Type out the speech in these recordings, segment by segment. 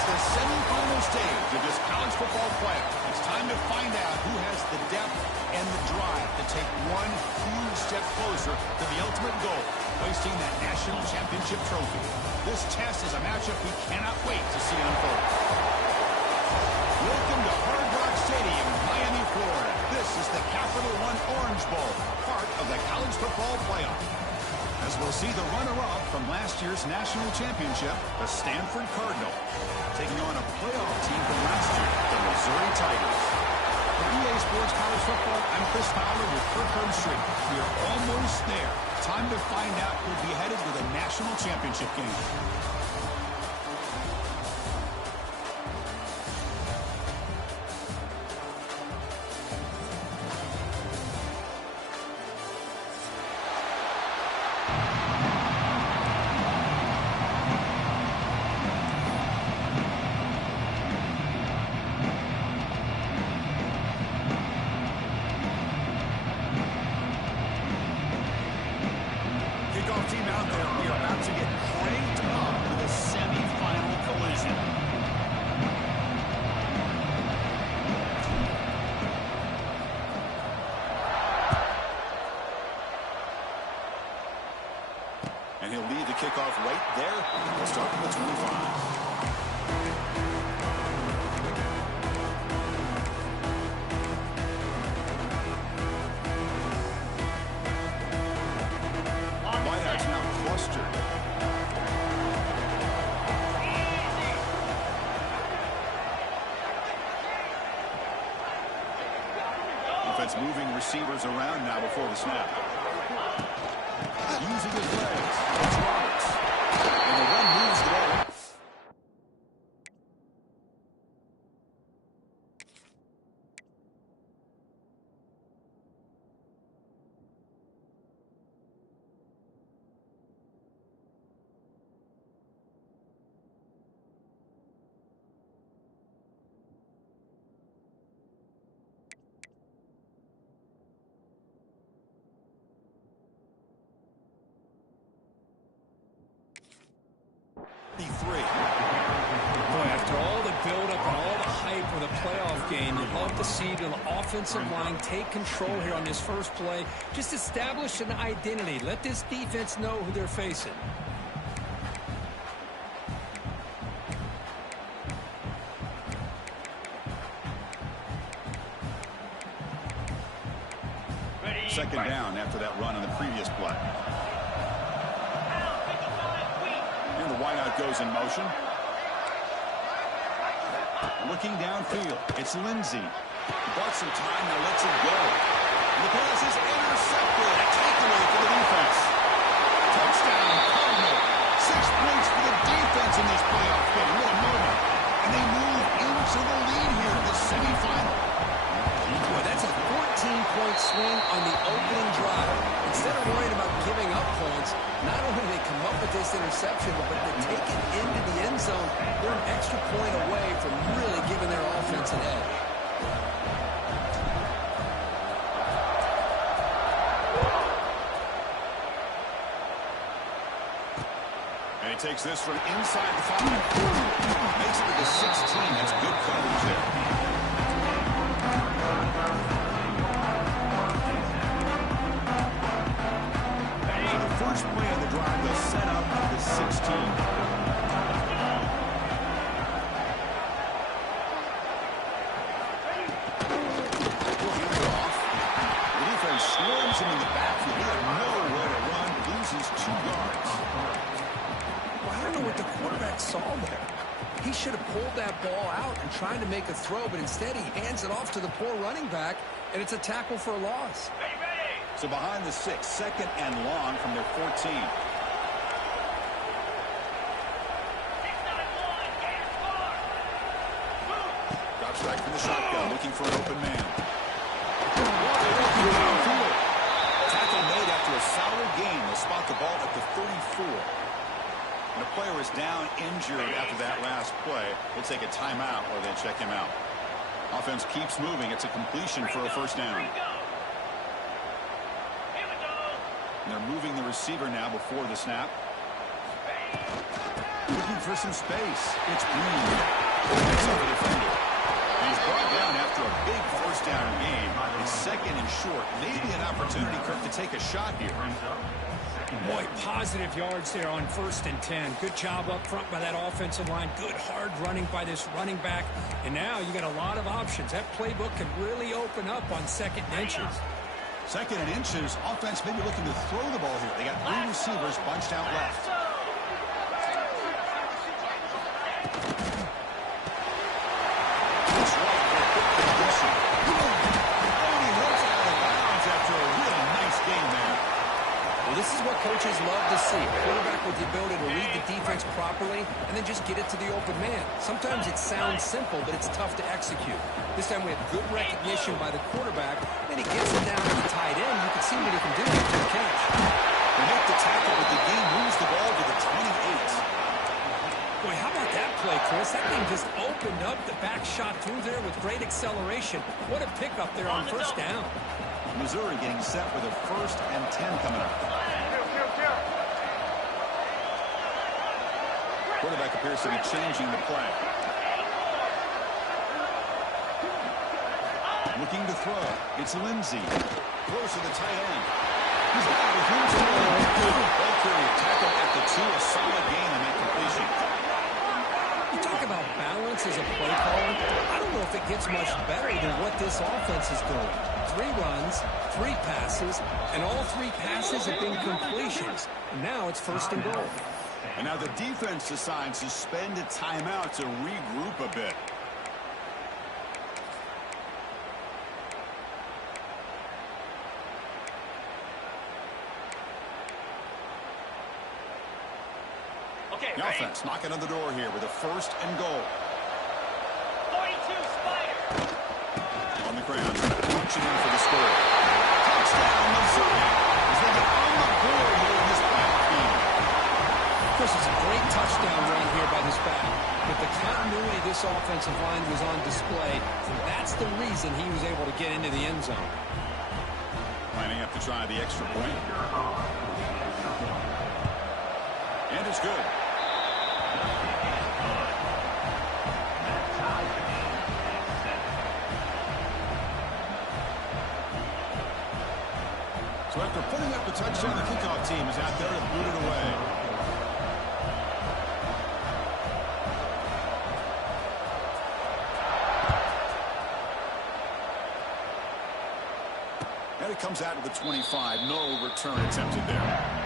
The semifinal stage of this college football playoff. It's time to find out who has the depth and the drive to take one huge step closer to the ultimate goal, hoisting that national championship trophy. This test is a matchup we cannot wait to see unfold. Welcome to Hard Rock Stadium, Miami, Florida. This is the Capital One Orange Bowl, part of the college football playoff. As we'll see the runner-up from last year's national championship, the Stanford Cardinal, taking on a playoff team from last year, the Missouri Tigers. For EA Sports College Football, I'm Chris Fowler with Kirk Herbstreit. We are almost there. Time to find out who'll be headed to the national championship game. Team out there, we are about to get cranked up with a semi-final collision. And he'll lead the kickoff right there. We'll start from the 25. Defense moving receivers around now before the snap. Using his legs. It's Roberts. And the run moves the ball. Boy, after all the build-up and all the hype of the playoff game, you'd love to see the offensive line take control here on this first play. Just establish an identity. Let this defense know who they're facing. Second down after that run on the previous play. And the wideout goes in motion. Looking downfield, it's Lindsey. Bought some time, now lets it go. And the pass is intercepted. Takeaway for the defense. Touchdown, Cardinal. 6 points for the defense in this playoff game. What a moment. And they move into the lead here in the semifinal. Boy, that's a 14-point swing on the opening drive. Instead of worrying about giving up points, not only do they come up with this interception, but they take it into the end zone. They're an extra point away from really giving their offense an edge. And he takes this from inside the 5. Makes it to the 16. That's good coverage there. First play of the drive, they'll set up at the 16. Off. The defense swarms him in the backfield. He had nowhere to run, loses 2 yards. Well, I don't know what the quarterback saw there. He should have pulled that ball out and tried to make a throw, but instead he hands it off to the poor running back, and it's a tackle for a loss. So behind the 6, second and long from their 14. Drops back from the shotgun, looking for an open man. Tackle made after a solid gain. They'll spot the ball at the 34. And a player is down injured after that last play. We'll take a timeout or they check him out. Offense keeps moving. It's a completion for a first down. And they're moving the receiver now before the snap. Looking for some space. It's Green. Picks up the defender. And he's brought down after a big first down game. It's second and short. Maybe an opportunity, Kirk, to take a shot here. Boy, positive yards there on 1st and 10. Good job up front by that offensive line. Good hard running by this running back. And now you got a lot of options. That playbook can really open up on 2nd and inches. 2nd and inches. Offense maybe looking to throw the ball here. They got 3 receivers bunched out left. It's right for a quick completion. And he hits it out of bounds after a really nice game there. Well, this is what coaches love to see. A quarterback with the ability to read the defense properly and then just get it to the open man. Sometimes it sounds simple, but it's tough to execute. This time we have good recognition by the quarterback, and he gets it down to the tight end. You can see what he can do after the catch. They make the tackle, but the game moves the ball to the 28. Boy, how about that play, Chris? That thing just opened up. The back shot through there with great acceleration. What a pickup there on 1st down. Missouri getting set with a 1st and 10 coming up. Quarterback appears to be changing the play. Looking to throw. It's Lindsey. Close to the tight end. He's out with him. Ball carrier tackle at the 2. A solid gain on that completion. You talk about balance as a play caller. I don't know if it gets much better than what this offense is doing. 3 runs, 3 passes, and all 3 passes have been completions. And now it's 1st and goal. And now the defense decides to spend a timeout to regroup a bit. The offense knocking on the door here with a 1st and goal. 42 Spider. On the ground, punching in for the score. Touchdown, Missouri. As they get on the board here in this backfield. Chris, it's a great touchdown run here by this back. But the continuity of this offensive line was on display, and that's the reason he was able to get into the end zone. Lining up to try the extra point. And it's good. So after putting up the touchdown, the kickoff team is out there to boot it away. And it comes out to the 25. No return attempted there.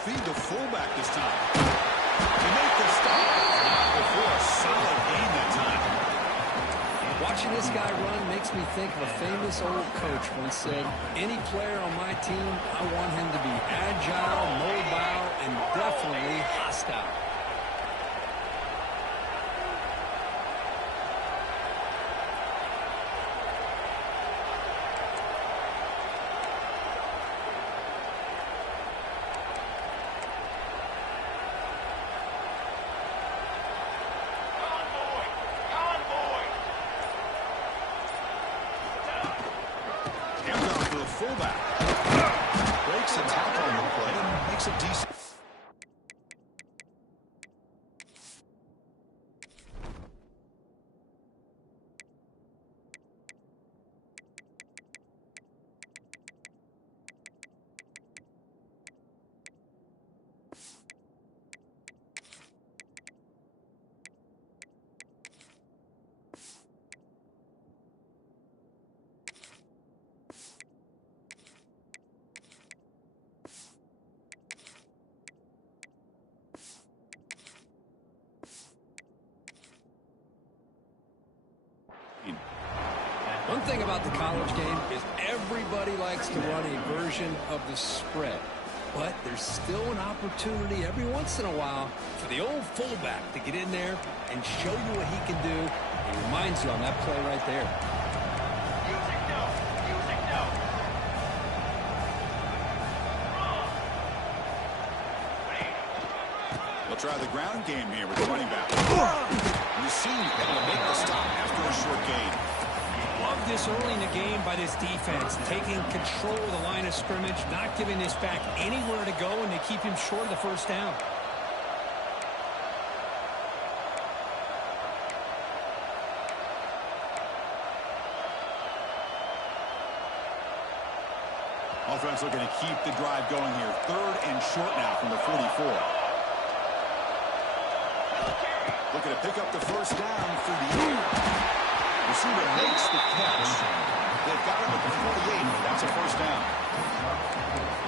Feed the fullback this time. To make the stop before a solid gain that time. Watching this guy run makes me think of a famous old coach once said, any player on my team, I want him to be agile, mobile, and definitely hostile. Fullback breaks a tackle on the play and makes a decent One thing about the college game is everybody likes to run a version of the spread. But there's still an opportunity every once in a while for the old fullback to get in there and show you what he can do. It reminds you on that play right there. Music no. Music no. They'll try the ground game here with the running back. Receive able to make the stop after a short gain. Love this early in the game by this defense, taking control of the line of scrimmage, not giving this back anywhere to go, and they keep him short of the first down. Offense looking to keep the drive going here. 3rd and short now from the 44. Looking to pick up the first down through the air. Receiver makes the catch. They've got him at the 48. That's a first down.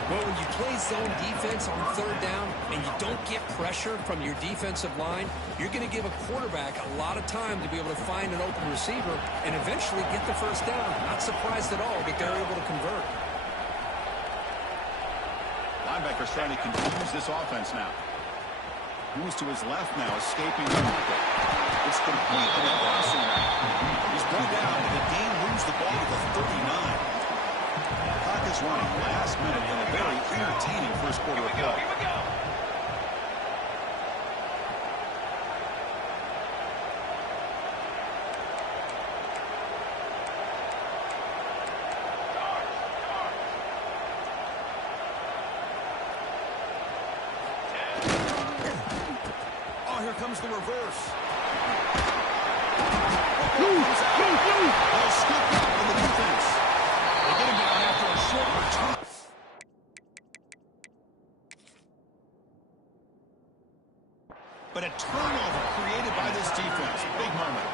Well, when you play zone defense on 3rd down and you don't get pressure from your defensive line, you're going to give a quarterback a lot of time to be able to find an open receiver and eventually get the first down. Not surprised at all that they're able to convert. Linebackers trying to confuse this offense now. Moves to his left now, escaping the tackle. It's complete in the crossing route. He's brought down, and the game moves the ball to the 39. Clock is running last minute in a very entertaining first quarter of play. Here we go. Here comes the reverse. Ball scooped up in the defense. They get him down after a short return. But a turnover created by this defense. Big moment.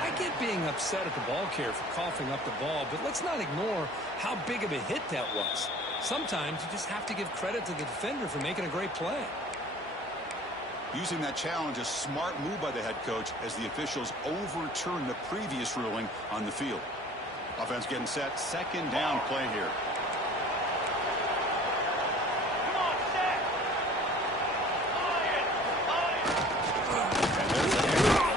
I get being upset at the ball carrier for coughing up the ball, but let's not ignore how big of a hit that was. Sometimes you just have to give credit to the defender for making a great play. Using that challenge, a smart move by the head coach as the officials overturn the previous ruling on the field. Offense getting set. 2nd down play here. Come on, set. And there's the error.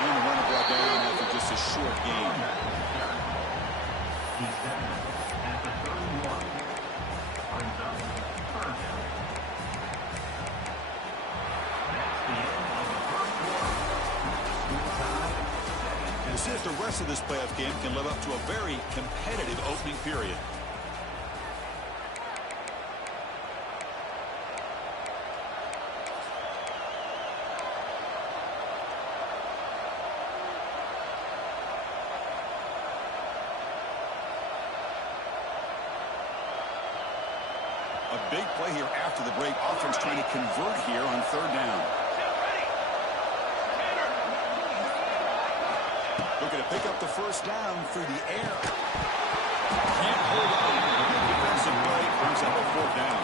And the runner brought down after just a short gain. We'll see if the rest of this playoff game can live up to a very competitive opening period. A big play here after the break. Offense trying to convert here on 3rd down. Looking to pick up the first down through the air. Can't hold on. Defensive play brings up a 4th down.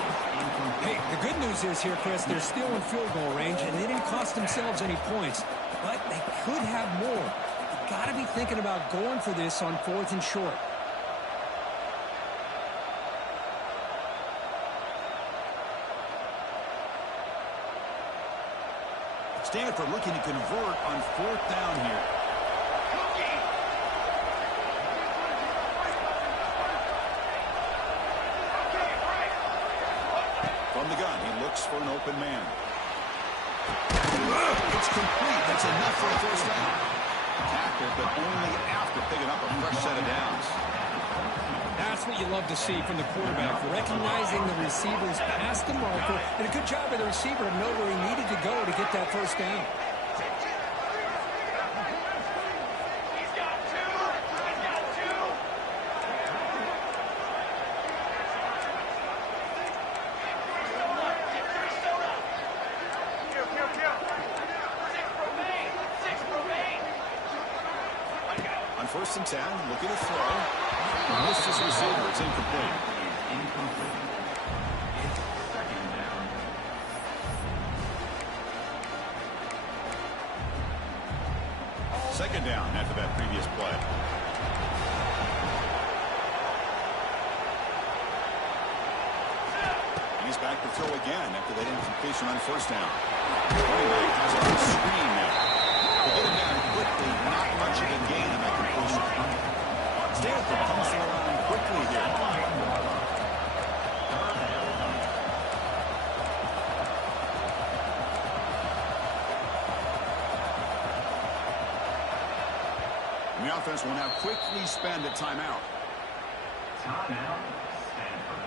Hey, the good news is here, Chris, they're still in field goal range, and they didn't cost themselves any points. But they could have more. You've got to be thinking about going for this on 4th and short. Stanford looking to convert on 4th down here. From the gun, he looks for an open man. It's complete. That's enough for a first down. Tackled, but only after picking up a fresh set of downs. That's what you love to see from the quarterback, recognizing the receiver's past the marker, and a good job by the receiver to know where he needed to go to get that first down. He's got two. He's got two. Six remain. On 1st and 10, looking to throw. Missed his receiver. It's incomplete. Second down after that previous play. He's back to throw again after they didn't completion on first down. Running back has a screen now. They get him down quickly. Not much of a gain on that completion. Stanford comes to the line quickly here. The offense will now quickly spend a timeout. Timeout, Stanford.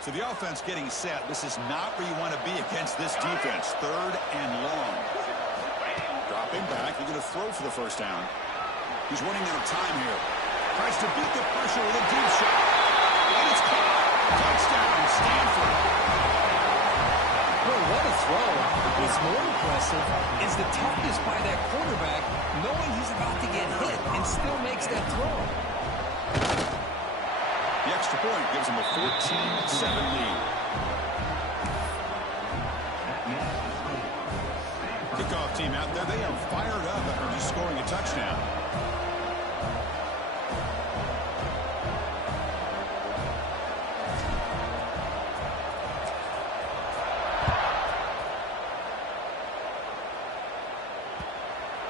So the offense getting set. This is not where you want to be against this defense. Third and long. Dropping back. They're going to throw for the first down. He's running out of time here. Tries to beat the pressure with a deep shot. And it's caught. Touchdown, Stanford. Boy, what a throw. What's more impressive is the toughness by that quarterback, knowing he's about to get hit and still makes that throw. The extra point gives him a 14-7 lead. Kickoff team out there. They are fired up after just scoring a touchdown.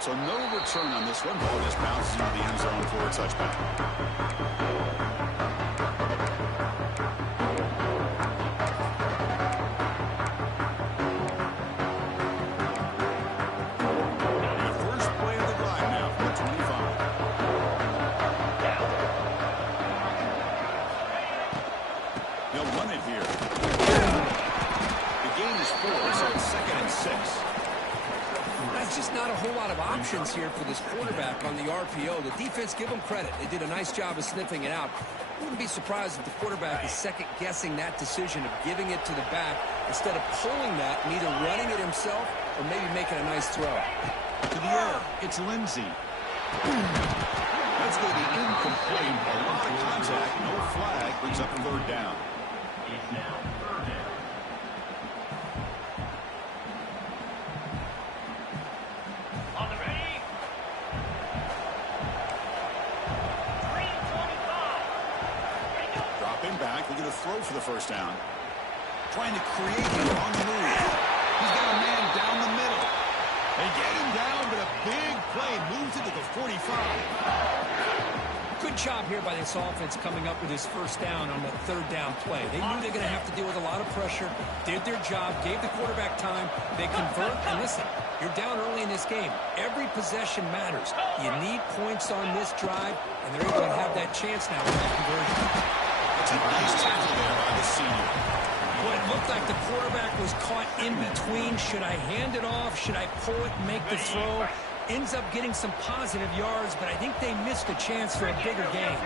So no return on this one. Ball just bounces into the end zone for a touchback. Options here for this quarterback on the RPO. The defense, give them credit. They did a nice job of sniffing it out. Wouldn't be surprised if the quarterback is second-guessing that decision of giving it to the back instead of pulling that and either running it himself or maybe making a nice throw. To the air, it's Lindsey. That's going to be incomplete. A lot of contact, no flag, brings up a third down. It's now third down. Throw for the first down. Trying to create him on the move. He's got a man down the middle. They get him down, but a big play moves it to the 45. Good job here by this offense coming up with his first down on the third down play. They knew they're going to have to deal with a lot of pressure, did their job, gave the quarterback time. They convert, and listen, you're down early in this game. Every possession matters. You need points on this drive, and they're able to have that chance now with that conversion. That's a nice tackle there by the senior. Well, it looked like the quarterback was caught in between. Should I hand it off? Should I pull it and make the throw? Ends up getting some positive yards, but I think they missed a chance for a bigger gain.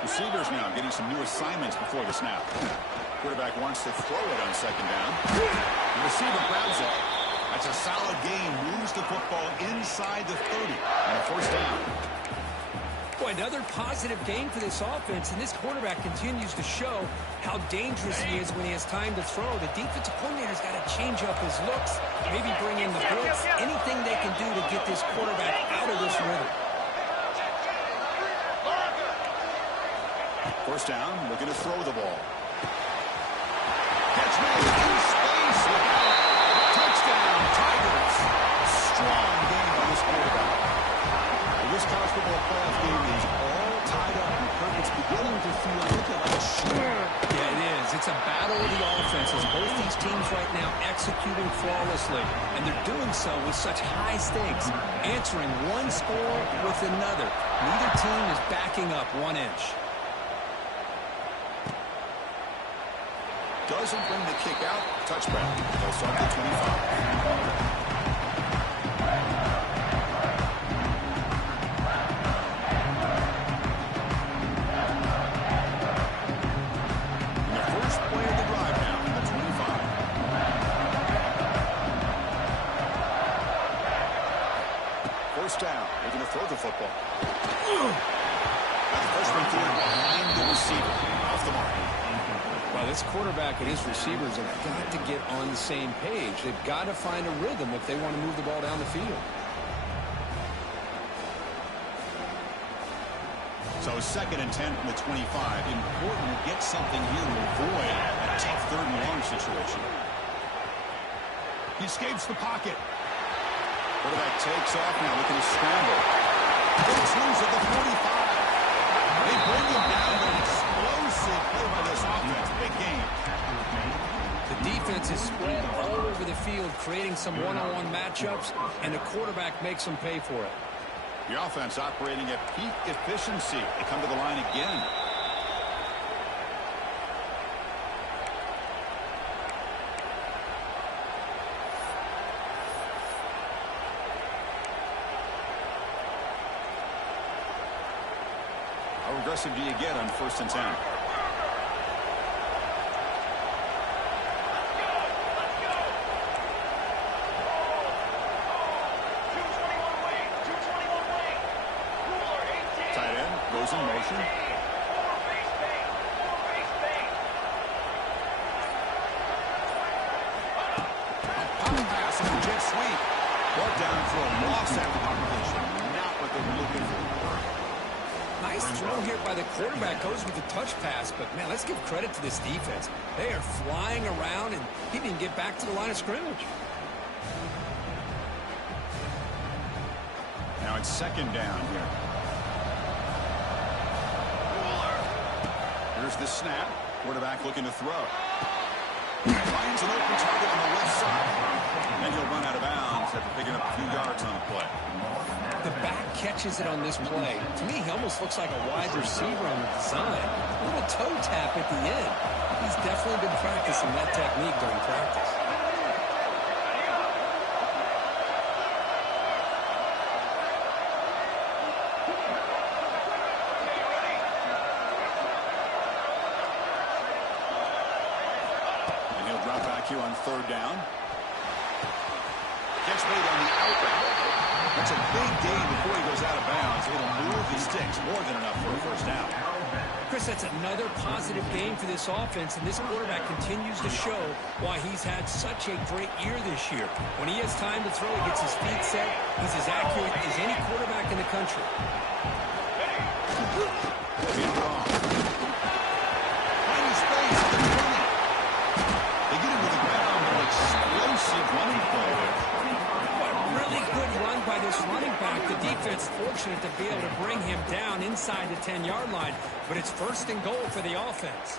Receivers now getting some new assignments before the snap. Quarterback wants to throw it on second down. The receiver grabs it. That's a solid gain. Moves the football inside the 30 and a first down. Boy, another positive gain for this offense, and this quarterback continues to show how dangerous he is when he has time to throw. The defensive coordinator's got to change up his looks, maybe bring in the blitz, anything they can do to get this quarterback out of this rhythm. First down, looking to throw the ball. Catch made in space. Touchdown, Tigers. Strong game by this quarterback. This college football playoff game is all tied up, and Kirk, it's beginning to feel like a shootout. Yeah, it is. It's a battle of the offenses. Both these teams right now executing flawlessly, and they're doing so with such high stakes, answering one score with another. Neither team is backing up 1 inch. Doesn't bring the kick out. Touchback. They'll start at 25. Down Got the freshman through behind the receiver. Off the mark. Well, this quarterback and his receivers have got to get on the same page. They've got to find a rhythm if they want to move the ball down the field. So 2nd and 10 from the 25. Important to get something here to avoid a tough 3rd and long situation. He escapes the pocket. Quarterback takes off now, looking to scramble. Gets loose at the 45. They bring him down, but an explosive play by this offense. Big game. The defense is spread all over the field, creating some one-on-one matchups, and the quarterback makes them pay for it. The offense operating at peak efficiency. They come to the line again. How aggressive do you get on 1st and 10? Goes in motion. Pound pass and a jet sweep. Brought down for a loss after completion. Not what they were looking for. Nice throw here by the quarterback. Goes with the touch pass. But, man, let's give credit to this defense. They are flying around, and he didn't get back to the line of scrimmage. Now it's 2nd down here. Here's the snap. Quarterback looking to throw. Finds an open target on the left side. And he'll run out of bounds after picking up a few yards on the play. The back catches it on this play. To me, he almost looks like a wide receiver on the design. A little toe tap at the end. He's definitely been practicing that technique during practice. Here on 3rd down. Catch made on the out route. That's a big gain before he goes out of bounds. It'll move the sticks more than enough for a 1st down. Chris, that's another positive game for this offense, and this quarterback continues to show why he's had such a great year this year. When he has time to throw, he gets his feet set. He's as accurate as any quarterback in the country. By this running back, the defense fortunate to be able to bring him down inside the 10-yard line, but it's 1st and goal for the offense.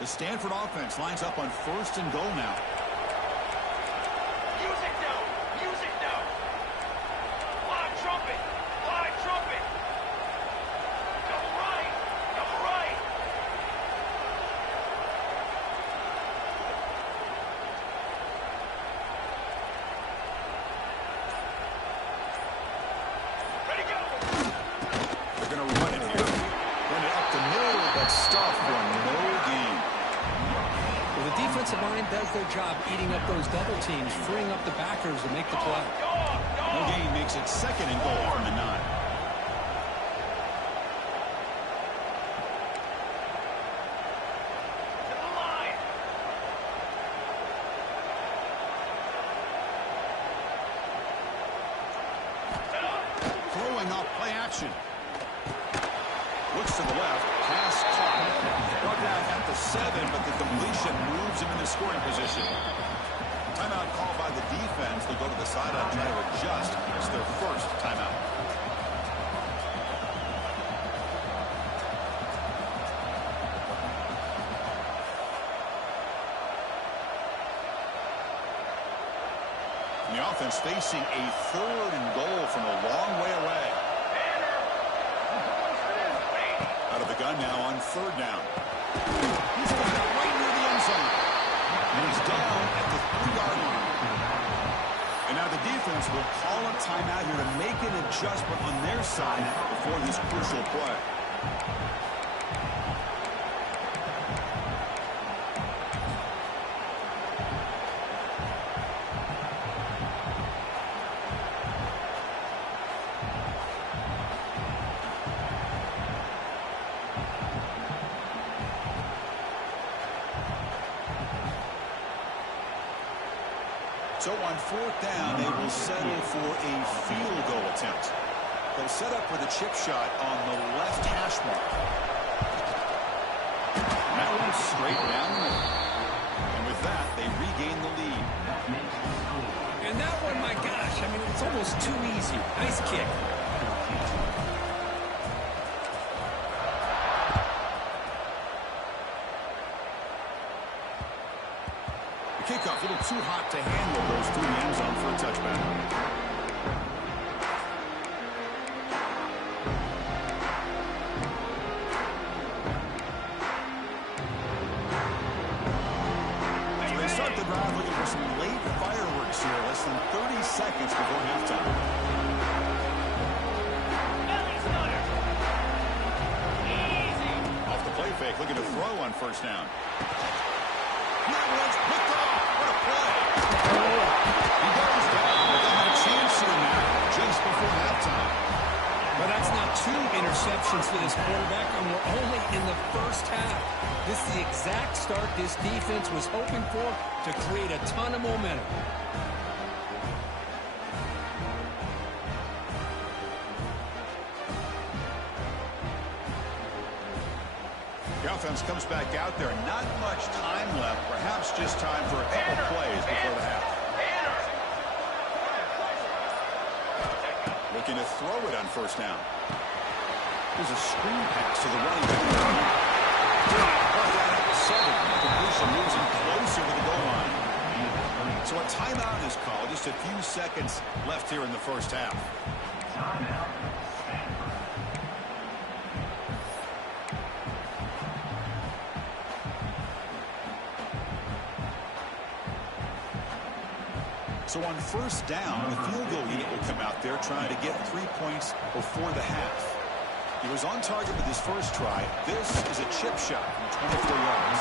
The Stanford offense lines up on 1st and goal now. Music now! Music now! Live trumpet! Live trumpet! Double right! Double right! Defensive line does their job eating up those double teams, freeing up the backers to make the play. No gain makes it 2nd and goal from the 9. To the line. Throwing off play action. Looks to the left. Pass caught. Brought down at the 7, but the completion moves him into scoring position. Timeout called by the defense. They'll go to the sideline, try to adjust. It's their 1st timeout. And the offense facing a 3rd and goal from a long way away. Out of the gun now on 3rd down. He's got it right near the end zone. And he's down at the 3-yard line. And now the defense will call a timeout here to make an adjustment on their side before this crucial play. So on fourth down, they will settle for a field goal attempt. They'll set up for the chip shot on the left hash mark. And that one's straight down the middle. And with that, they regain the lead. And that one, my gosh, I mean, it's almost too easy. Nice kick. The kickoff a little too hot to handle, goes through the end zone for a touchback. Seconds before halftime. Off the play fake, looking to throw on first down. That one's picked off. What a play. He goes down, but they had a chance here now just before halftime. But that's not 2 interceptions for this quarterback, and we're only in the first half. This is the exact start this defense was hoping for to create a ton of momentum. The offense comes back out there. Not much time left. Perhaps just time for a couple plays before the half. Looking to throw it on first down. There's a screen pass to the running back. Completion moves him closer to the goal line. So a timeout is called. Just a few seconds left here in the first half. So on first down, the field goal unit will come out there trying to get 3 points before the half. He was on target with his first try. This is a chip shot from 24 yards.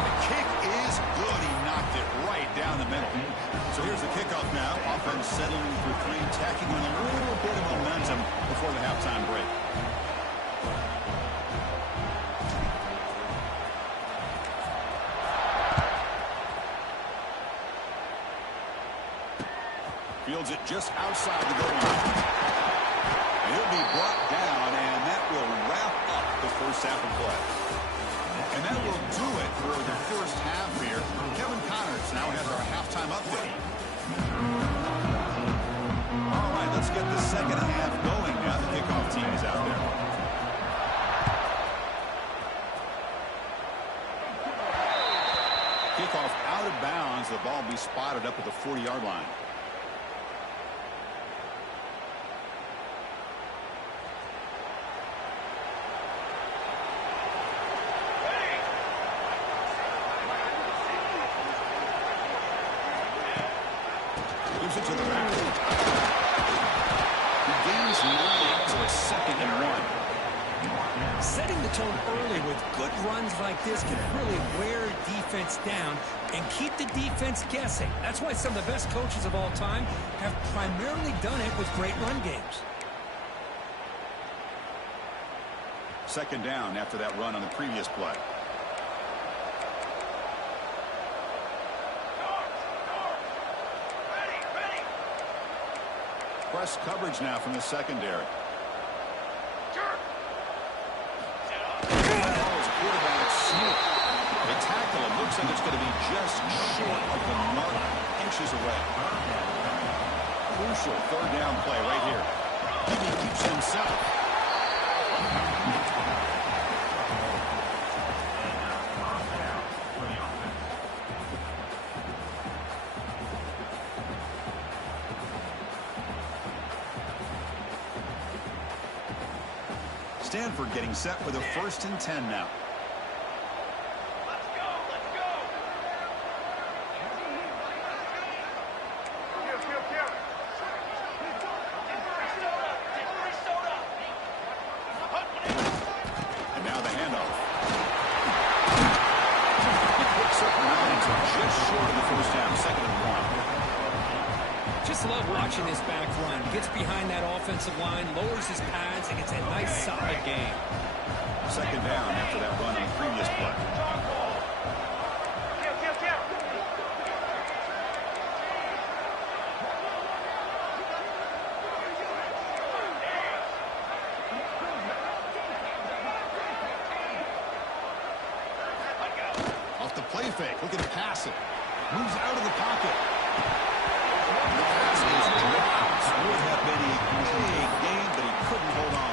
The kick is good. He knocked it right down the middle. So here's the kickoff now. Offense settling for 3, tacking on a little bit of momentum before the halftime break. Fields it just outside the goal line. And he'll be brought down, and that will wrap up the first half of play. And that will do it for the first half here. Kevin Connors now has our halftime update. All right, let's get the second half going now. The kickoff team is out there. Kickoff out of bounds. The ball will be spotted up at the 40-yard line. Gives it to the back. He gains 9, so it's 2nd and 1. Setting the tone early with good runs like this can really wear defense down and keep the defense guessing. That's why some of the best coaches of all time have primarily done it with great run games. 2nd down after that run on the previous play. Press coverage now from the secondary. Quarterback sneak. They tackle him. Looks like it's going to be just short of the mark, inches away. Crucial 3rd down play right here. He keeps it himself. Stanford getting set with a 1st and 10 now. Let's go, let's go. And now the handoff. He picks up 9, so just short of the first down, 2nd and 1. Just love watching this back run. Gets behind that offensive line, lowers his pads, and gets a nice, solid game. 2nd down after that run on the previous play. fake, looking to pass it. Moves out of the pocket. The pass is dropped. Would have been a big gain, but he couldn't hold on.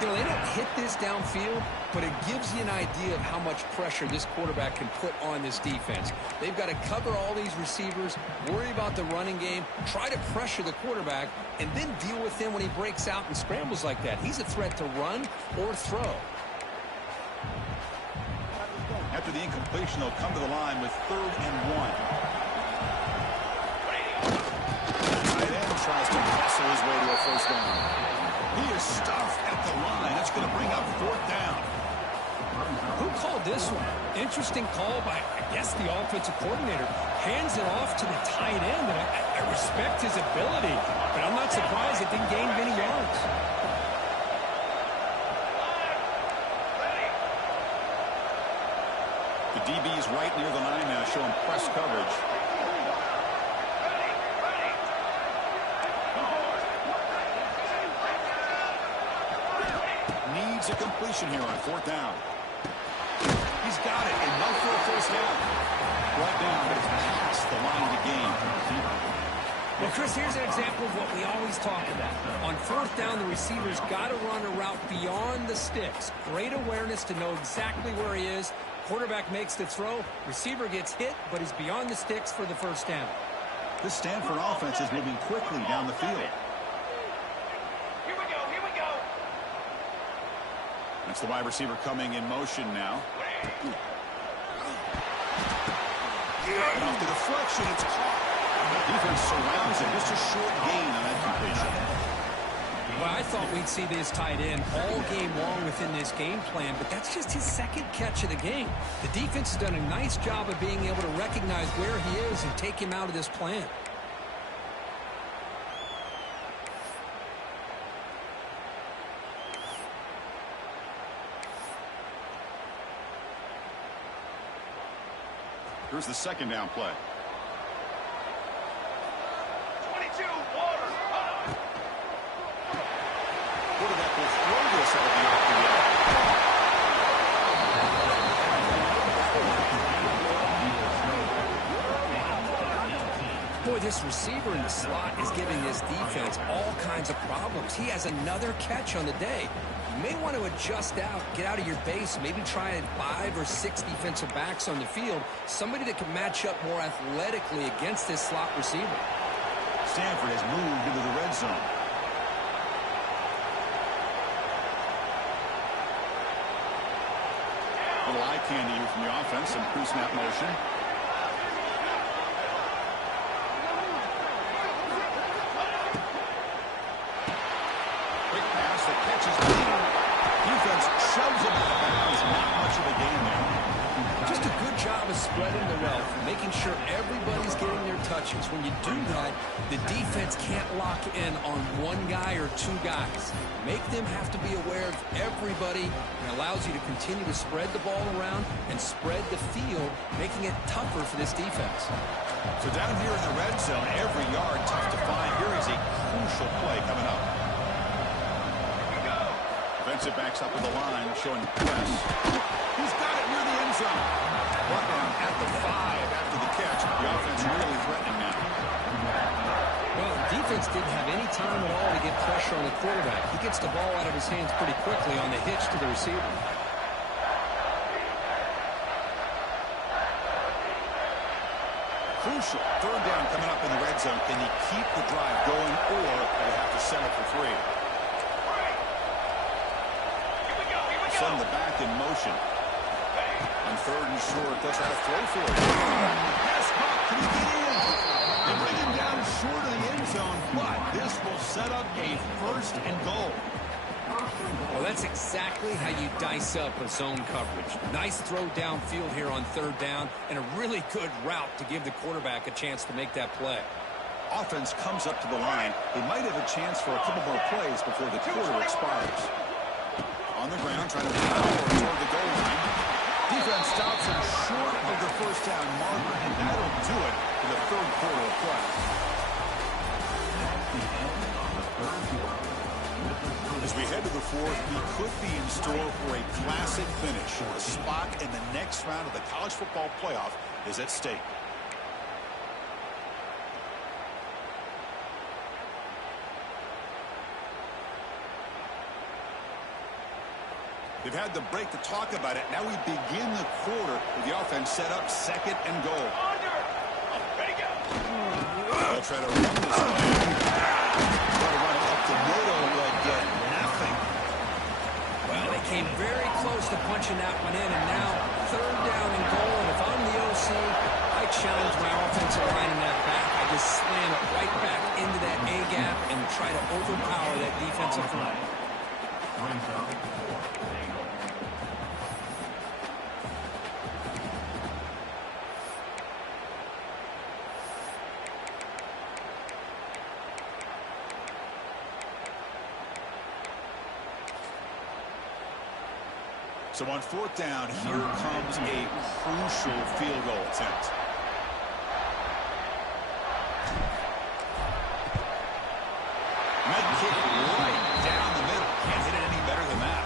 You know, they don't hit this downfield, but it gives you an idea of how much pressure this quarterback can put on this defense. They've got to cover all these receivers, worry about the running game, try to pressure the quarterback, and then deal with him when he breaks out and scrambles like that. He's a threat to run or throw. After the incompletion, they'll come to the line with 3rd and 1. Tight end tries to muscle his way to a first down. He is stuffed at the line. That's going to bring up 4th down. Who called this one? Interesting call by, I guess, the offensive coordinator. Hands it off to the tight end. And I respect his ability, but I'm not surprised it didn't gain many yards. The DB's right near the line now, showing press coverage. Needs a completion here on 4th down. He's got it, enough for a first down. Brought down, but it's past the line of the game. Well, Chris, here's an example of what we always talk about. On 4th down, the receiver's got to run a route beyond the sticks. Great awareness to know exactly where he is. Quarterback makes the throw. Receiver gets hit, but he's beyond the sticks for the first down. This Stanford offense is moving quickly down the field. Here we go, here we go. That's the wide receiver coming in motion now. And off the deflection, it's caught. Defense surrounds him. Just a short gain on that completion. Well, I thought we'd see this tight end all game long within this game plan, but that's just his 2nd catch of the game. The defense has done a nice job of being able to recognize where he is and take him out of this plan. Here's the 2nd down play. 22, water. Quarterback will throw this out of the open field. Boy, this receiver in the slot is giving this defense all kinds of problems. He has another catch on the day. You may want to adjust out, get out of your base, maybe try 5 or 6 defensive backs on the field, somebody that can match up more athletically against this slot receiver. Stanford has moved into the red zone. Little eye candy here from the offense, some pre-snap motion. Quick pass that catches the defense, shoves him out of bounds. Not much of a gain there. Just a good job of spreading the wealth, making sure everybody's getting their touches. When you do that, the defense can't lock in on 1 guy or 2 guys. Make them have to be aware of everybody, and allows you to continue to spread the ball around and spread the field, making it tougher for this defense. So down here in the red zone, every yard tough to find. Here is a crucial play coming up. Defensive backs up with the line, showing press. He's got it near the end zone. Brought down at the 5 after the catch. The offense really threatening now. Well, the defense didn't have any time at all to get pressure on the quarterback. He gets the ball out of his hands pretty quickly on the hitch to the receiver. Crucial. 3rd down coming up in the red zone. Can he keep the drive going, or they have to settle for 3? Send the back in motion. On 3rd and short, they'll try to throw for it. Pass caught. Can he get in? They bring him down short of the end zone, but this will set up a 1st and goal. Well, that's exactly how you dice up a zone coverage. Nice throw downfield here on 3rd down, and a really good route to give the quarterback a chance to make that play. Offense comes up to the line. They might have a chance for a couple more plays before the quarter expires. On the ground, trying to power toward the goal line. Defense stops him short of the first down marker, and that'll do it for the 3rd quarter of play. As we head to the fourth, we could be in store for a classic finish. A spot in the next round of the college football playoff is at stake. They've had the break to talk about it. Now we begin the quarter with the offense set up, second and goal. Ready, go. They'll try to run this one. Try to run up the middle, but get nothing. Well, they came very close to punching that one in, and now third down and goal. And if I'm the OC, I challenge my offensive line in that back. I just slam it right back into that A-gap and try to overpower that defensive front. So on fourth down, here comes a crucial field goal attempt. Med kick right down the middle. Can't hit it any better than that.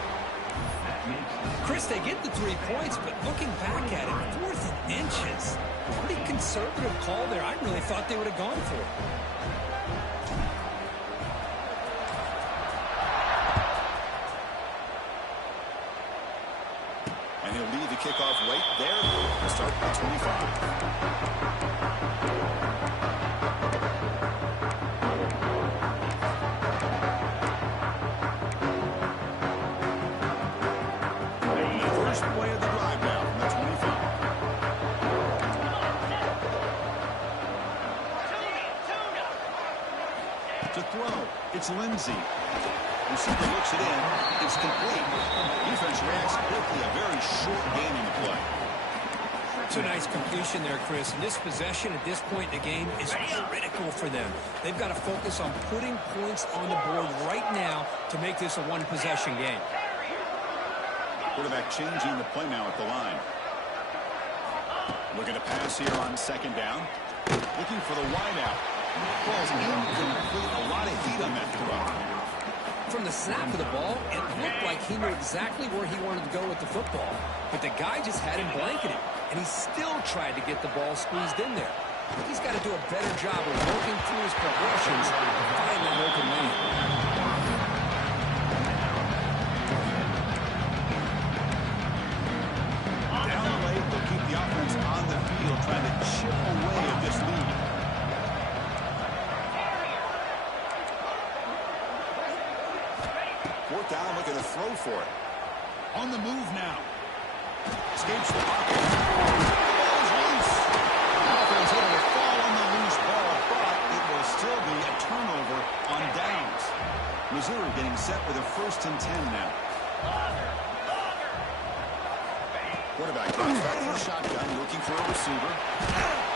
Chris, they get the 3 points, but looking back at it, 4th and inches. Pretty conservative call there. I really thought they would have gone for it. And he'll lead the kickoff right there. He'll start at 25. First play of the drive now from the 25. To throw, it's Lindsey. Receiver looks it in. It's complete. Defense reacts quickly. A very short game in the play. It's a nice completion there, Chris. And this possession at this point in the game is critical for them. They've got to focus on putting points on the board right now to make this a one-possession game. Quarterback changing the play now at the line. Looking to pass here on second down. Looking for the wideout. Ball's incomplete. A lot of heat on that throw. From the snap of the ball, it looked like he knew exactly where he wanted to go with the football. But the guy just had him blanketed, and he still tried to get the ball squeezed in there. He's got to do a better job of working through his progressions and find that open lane. Down the lane, they'll keep the offense on the field, trying to chip away at this lead. Fourth down, looking to throw for it. On the move now. Escapes the pocket. The ball is loose. The offense able to fall on the loose ball, but it will still be a turnover on downs. Missouri getting set for the 1st and 10 now. Quarterback drops back in the shotgun, looking for a receiver.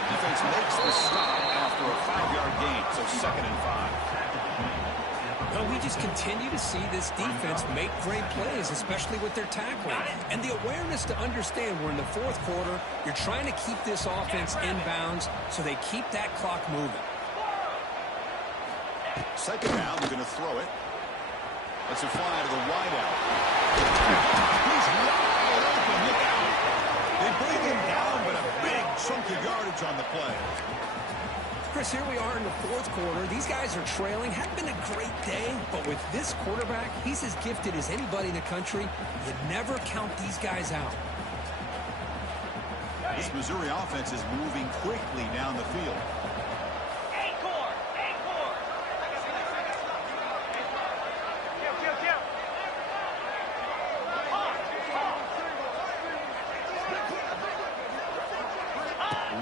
Defense makes the stop after a 5-yard gain, so 2nd and 5. Well, we just continue to see this defense make great plays, especially with their tackling. And the awareness to understand we're in the 4th quarter, you're trying to keep this offense in bounds so they keep that clock moving. Second down, they're going to throw it. Let's a fly to the wideout. He's wide open. Look out. They bring him down, but a big chunk of yardage on the play. Chris, here we are in the 4th quarter. These guys are trailing. Hadn't been a great day, but with this quarterback, he's as gifted as anybody in the country. You never count these guys out. This Missouri offense is moving quickly down the field.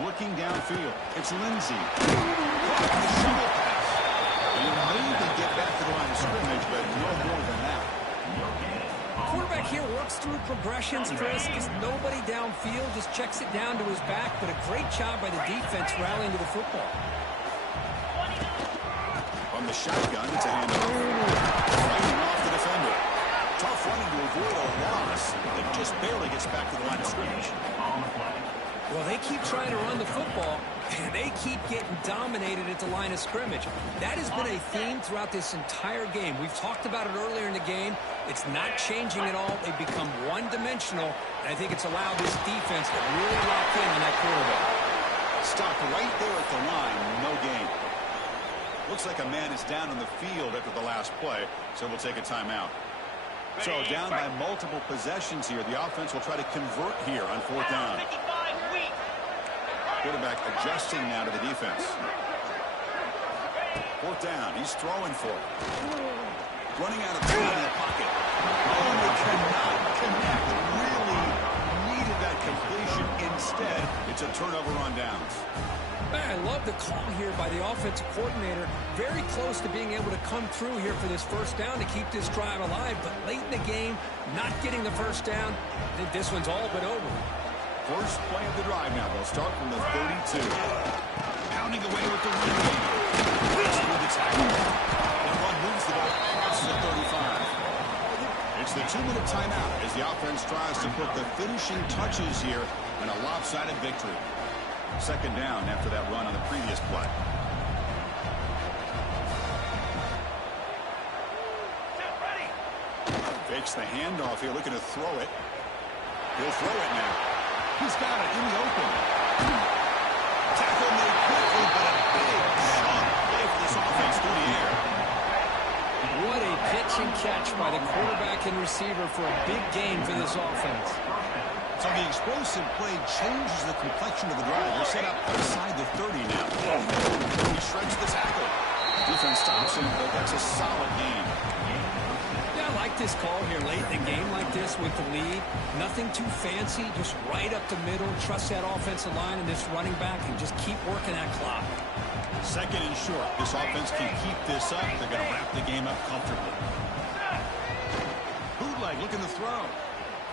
Looking downfield, it's Lindsey. The shovel pass. He'll maybe get back to the line of scrimmage, but no more than that. Quarterback here works through progressions, Chris. Just nobody downfield, just checks it down to his back, but a great job by the defense rallying to the football. On the shotgun, it's a handoff. Fighting off the defender. Tough running to avoid a loss that just barely gets back to the line of scrimmage. Well, they keep trying to run the football, and they keep getting dominated at the line of scrimmage. That has been a theme throughout this entire game. We've talked about it earlier in the game. It's not changing at all. They've become one-dimensional, and I think it's allowed this defense to really lock in on that quarterback. Stopped right there at the line, no gain. Looks like a man is down on the field after the last play, so we'll take a timeout. So down by multiple possessions here, the offense will try to convert here on 4th down. Quarterback adjusting now to the defense. 4th down, he's throwing for it. Running out of time in the pocket. Oh, they cannot connect. Really needed that completion. Instead, it's a turnover on downs. I love the call here by the offensive coordinator. Very close to being able to come through here for this 1st down to keep this drive alive. But late in the game, not getting the 1st down, I think this one's all but over. First play of the drive now. They'll start from the 32. Pounding away with the run game. Through the tackle. And one moves the ball across the 35. It's the 2-minute timeout as the offense tries to put the finishing touches here in a lopsided victory. 2nd down after that run on the previous play. Fakes the handoff here, looking to throw it. He'll throw it now. He's got it in the open. Tackle made quickly, but a big shot play for this offense through the air. What a pitch and catch by the quarterback and receiver for a big gain for this offense. So the explosive play changes the complexion of the drive. They're set up outside the 30 now. He shreds the tackle. Defense stops him, but that's a solid gain. Yeah, I like this call here late in the game like this with the lead. Nothing too fancy, just right up the middle. Trust that offensive line and this running back and just keep working that clock. 2nd and short. This offense can keep this up. They're going to wrap the game up comfortably. Bootleg looking to throw.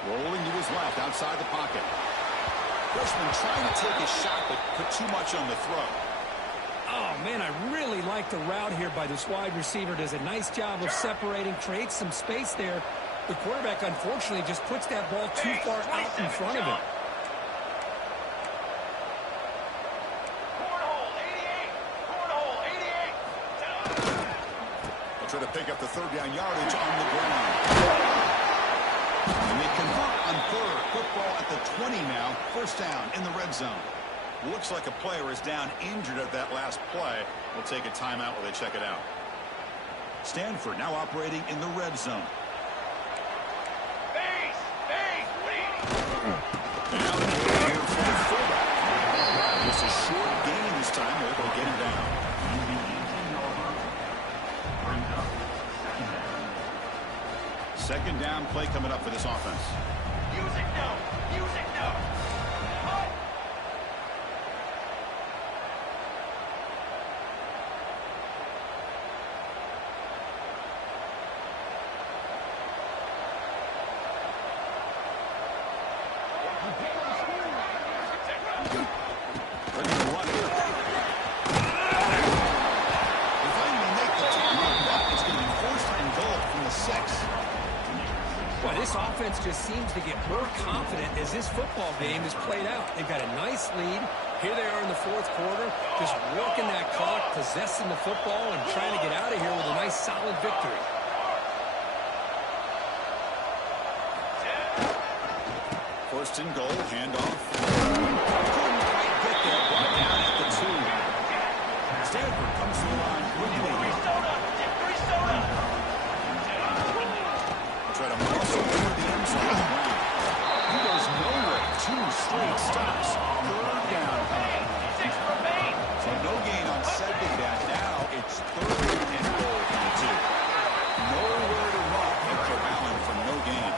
Rolling to his left outside the pocket. Freshman trying to take a shot, but put too much on the throw. Oh, man, I really like the route here by this wide receiver. Does a nice job of separating, creates some space there. The quarterback, unfortunately, just puts that ball too far out in front of him. They'll try to pick up the 3rd down yardage on the ground. And they convert on 3rd. Football at the 20 now. 1st down in the red zone. Looks like a player is down injured at that last play. We'll take a timeout while they check it out. Stanford now operating in the red zone. Now here for the fullback. Just a short gain this time. They're able to get him down. Second down play coming up for this offense. Music no. Music no. Well, this offense just seems to get more confident as this football game is played out. They've got a nice lead. Here they are in the 4th quarter, just working that clock, possessing the football, and trying to get out of here with a nice, solid victory. First and goal, handoff. Couldn't quite get there, brought down at the 2. Stanford comes to the line quickly. Try to muscle through the end zone. He goes nowhere. 2 straight stops. 3rd down. So no gain on 2nd down. Now it's 3rd and goal from the 2. Nowhere to run after Allen from no gain.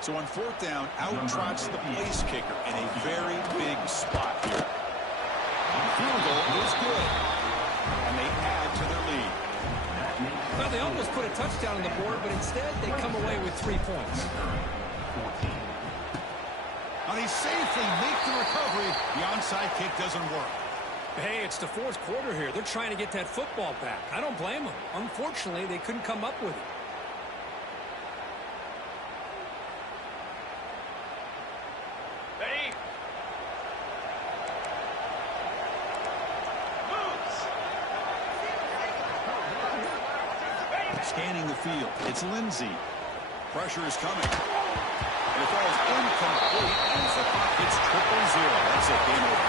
So on 4th down, out trots the place kicker in a very big spot here. The field goal is good, and they add to their lead. Well, they almost put a touchdown on the board, but instead they come away with 3 points. On they safely make the recovery. The onside kick doesn't work. Hey, it's the fourth quarter here. They're trying to get that football back. I don't blame them. Unfortunately, they couldn't come up with it. Ready? Moves. Scanning the field. It's Lindsey. Pressure is coming. And it falls incomplete as the clock hits 0-0. That's it. Game over.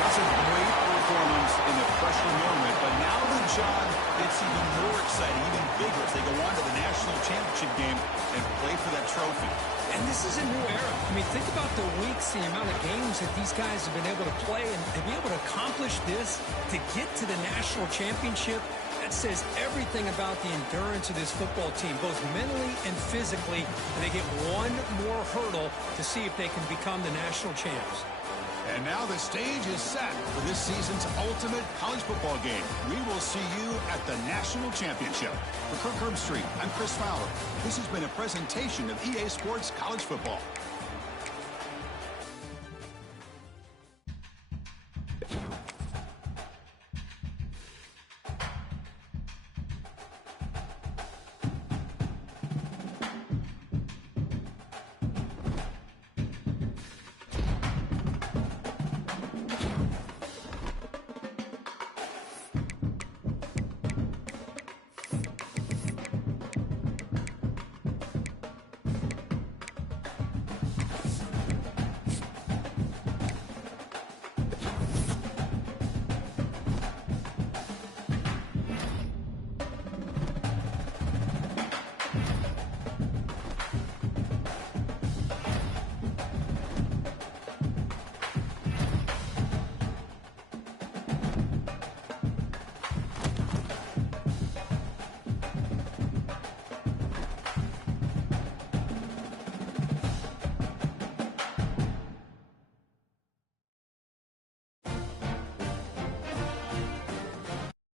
That's a great performance in the pressure moment. But now with John, it's even more exciting, even bigger as they go on to the national championship game and play for that trophy. And this is a new era. I mean, think about the weeks, the amount of games that these guys have been able to play, and to be able to accomplish this, to get to the national championship, that says everything about the endurance of this football team, both mentally and physically. And they get one more hurdle to see if they can become the national champs. And now the stage is set for this season's ultimate college football game. We will see you at the national championship. For Kirk Herbstreit, I'm Chris Fowler. This has been a presentation of EA Sports College Football.